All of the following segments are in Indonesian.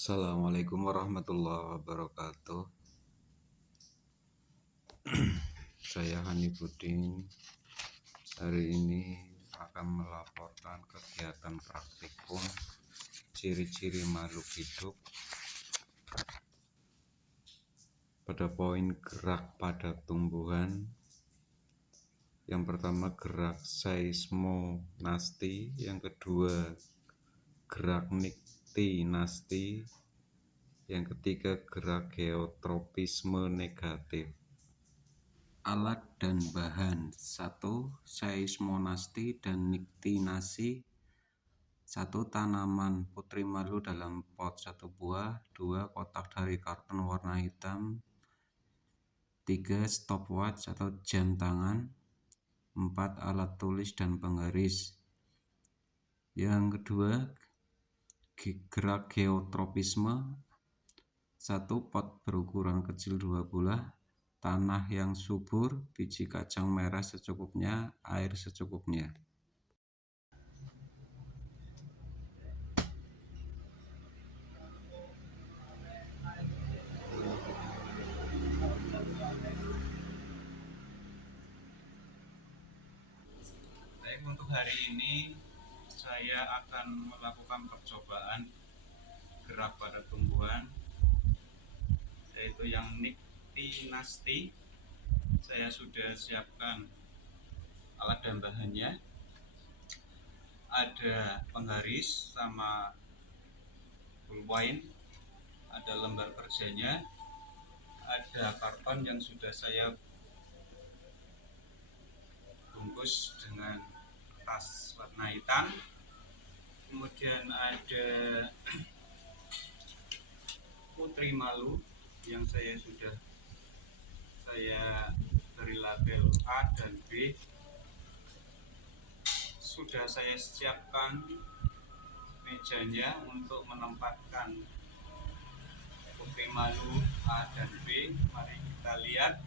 Assalamualaikum warahmatullahi wabarakatuh. Saya Hanifudin. Hari ini akan melaporkan kegiatan praktikum ciri-ciri makhluk hidup pada poin gerak pada tumbuhan. Yang pertama gerak seismonasti, yang kedua gerak niktinasti, yang ketiga gerak geotropisme negatif. Alat dan bahan: 1. Seismonasti dan niktinasi. 1. Tanaman putri malu dalam pot 1 buah. 2. Kotak dari karton warna hitam. 3. Stopwatch atau jam tangan. 4. Alat tulis dan penggaris. Yang kedua gerak geotropisme. 1. Pot berukuran kecil 2 buah, tanah yang subur, biji kacang merah secukupnya, air secukupnya. Baik, untuk hari ini saya akan melakukan percobaan gerak pada tumbuhan, yaitu yang niktinasti. Saya sudah siapkan alat dan bahannya. Ada penggaris sama pulpen, ada lembar kerjanya, ada karton yang sudah saya bungkus dengan kertas warna hitam. Kemudian ada putri malu yang sudah saya beri label A dan B. Sudah saya siapkan mejanya untuk menempatkan putri malu A dan B. Mari kita lihat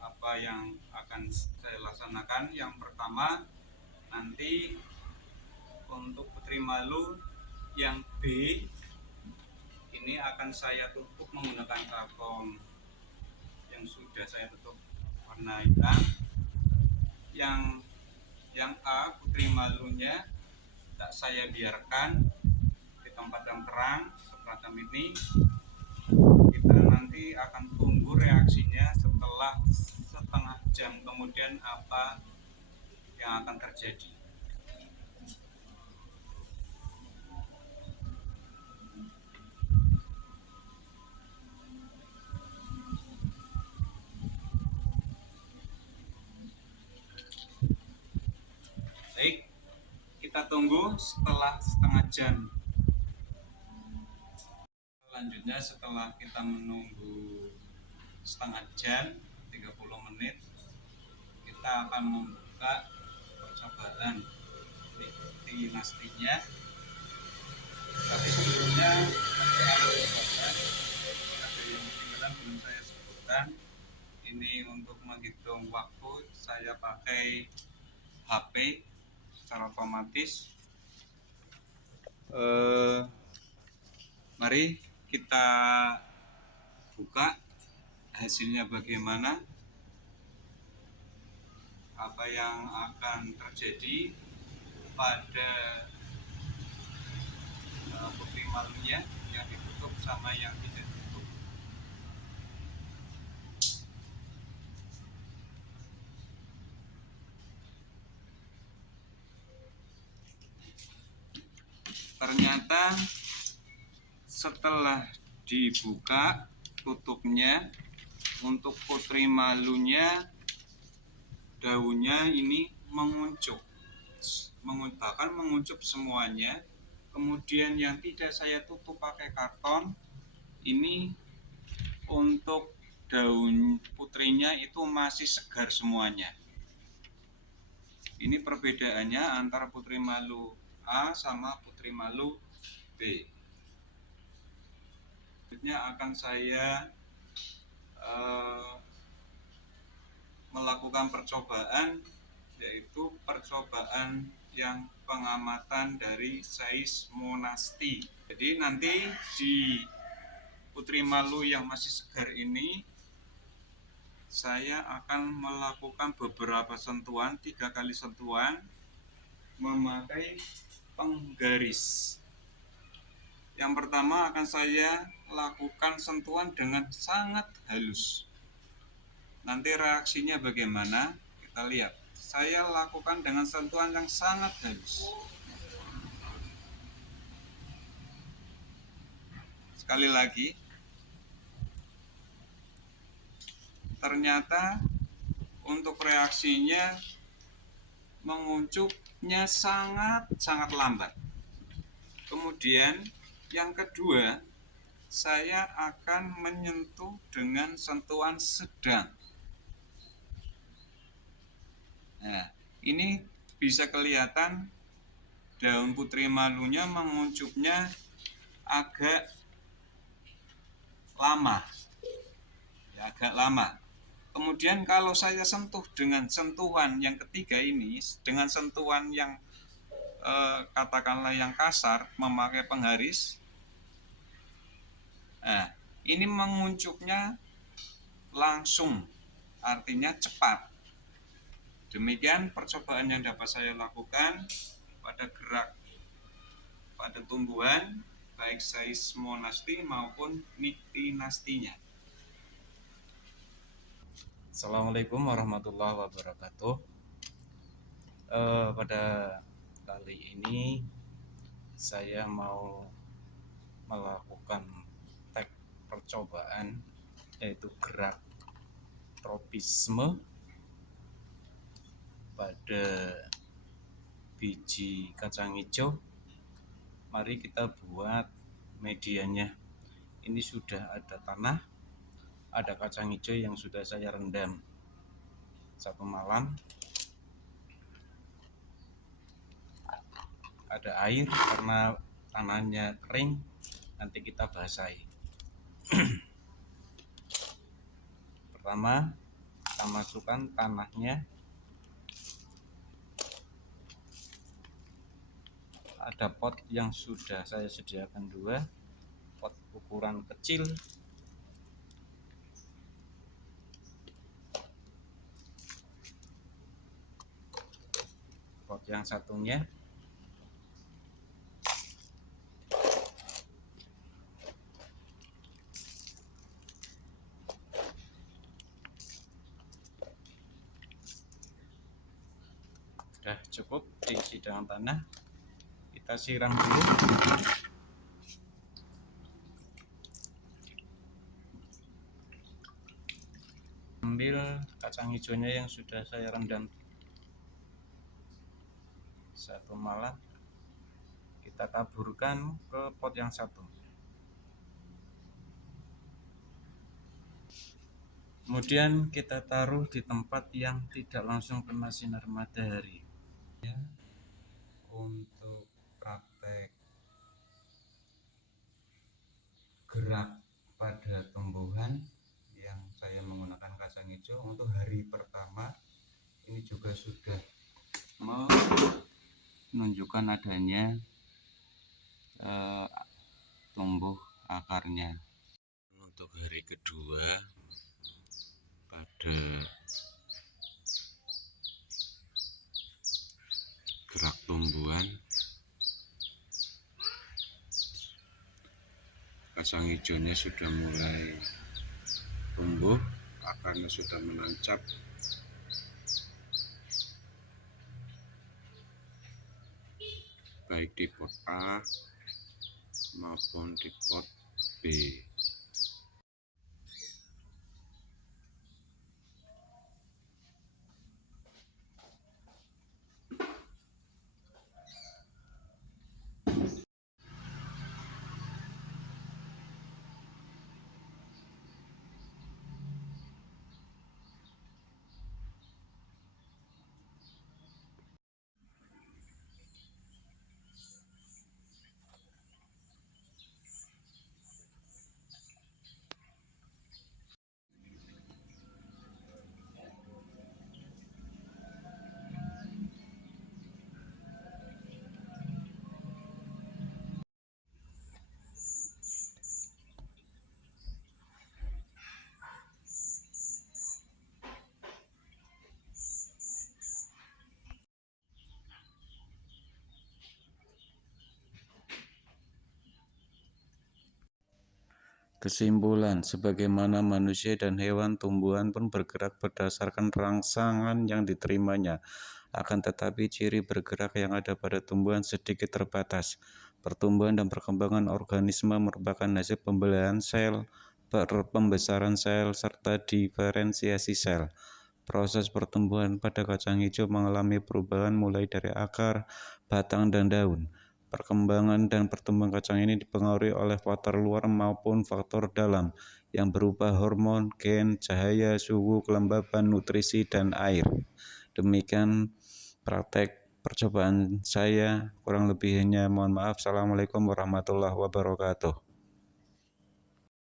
apa yang akan saya laksanakan. Yang pertama, nanti untuk putri malu yang B ini akan saya tutup menggunakan karton yang sudah saya tutup warna hitam. Yang A, putri malunya, tak saya biarkan di tempat yang terang semacam ini. Kita nanti akan tunggu reaksinya setelah setengah jam kemudian apa yang akan terjadi. Baik, kita tunggu setelah setengah jam. Selanjutnya, setelah kita menunggu setengah jam 30 menit, kita akan membuka percobaan niktinasinya. Tapi sebelumnya ada yang ketinggalan belum saya sebutkan. Ini untuk menghitung waktu saya pakai HP secara otomatis. Mari kita buka hasilnya bagaimana, apa yang akan terjadi pada putri malunya yang ditutup sama yang tidak ditutup. Ternyata setelah dibuka tutupnya, untuk putri malunya daunnya ini menguncup, bahkan menguncup semuanya. Kemudian yang tidak saya tutup pakai karton, ini untuk daun putrinya itu masih segar semuanya. Ini perbedaannya antara putri malu A sama putri malu B. Selanjutnya akan saya melakukan percobaan, yaitu percobaan yang pengamatan dari seismonasti. Jadi nanti di putri malu yang masih segar ini saya akan melakukan beberapa sentuhan, 3 kali sentuhan memakai penggaris. Yang pertama akan saya lakukan sentuhan dengan sangat halus. Nanti reaksinya bagaimana? Kita lihat. Saya lakukan dengan sentuhan yang sangat halus. Sekali lagi. Ternyata untuk reaksinya menguncupnya sangat lambat. Kemudian yang kedua, saya akan menyentuh dengan sentuhan sedang. Nah, ini bisa kelihatan daun putri malunya menguncupnya agak lama. Ya, agak lama. Kemudian kalau saya sentuh dengan sentuhan yang ketiga ini, dengan sentuhan yang katakanlah yang kasar, memakai penggaris, nah ini menguncupnya langsung, artinya cepat. Demikian percobaan yang dapat saya lakukan pada gerak pada tumbuhan, baik seismonasti maupun niktinastinya. Assalamualaikum warahmatullahi wabarakatuh. Pada kali ini saya mau melakukan tek percobaan, yaitu gerak tropisme pada biji kacang hijau. Mari kita buat medianya. Ini sudah ada tanah, ada kacang hijau yang sudah saya rendam 1 malam, ada air karena tanahnya kering, nanti kita basahi. Pertama kita masukkan tanahnya, ada pot yang sudah saya sediakan 2 pot ukuran kecil. Pot yang satunya sudah cukup diisi dengan tanah. Kita siram dulu. Ambil kacang hijaunya yang sudah saya rendam 1 malam, kita taburkan ke pot yang satu. Kemudian kita taruh di tempat yang tidak langsung kena sinar matahari. Untuk praktek gerak pada tumbuhan yang saya menggunakan kacang hijau untuk hari pertama ini juga sudah menunjukkan adanya tumbuh akarnya. Untuk hari kedua pada gerak tumbuhan, kacang hijaunya sudah mulai tumbuh, akarnya sudah menancap. Baik di pot A maupun di pot B. Kesimpulan, sebagaimana manusia dan hewan, tumbuhan pun bergerak berdasarkan rangsangan yang diterimanya. Akan tetapi ciri bergerak yang ada pada tumbuhan sedikit terbatas. Pertumbuhan dan perkembangan organisme merupakan hasil pembelahan sel, pembesaran sel, serta diferensiasi sel. Proses pertumbuhan pada kacang hijau mengalami perubahan mulai dari akar, batang, dan daun. Perkembangan dan pertumbuhan kacang ini dipengaruhi oleh faktor luar maupun faktor dalam yang berupa hormon, gen, cahaya, suhu, kelembaban, nutrisi, dan air. Demikian praktek percobaan saya, kurang lebihnya mohon maaf. Assalamualaikum warahmatullahi wabarakatuh.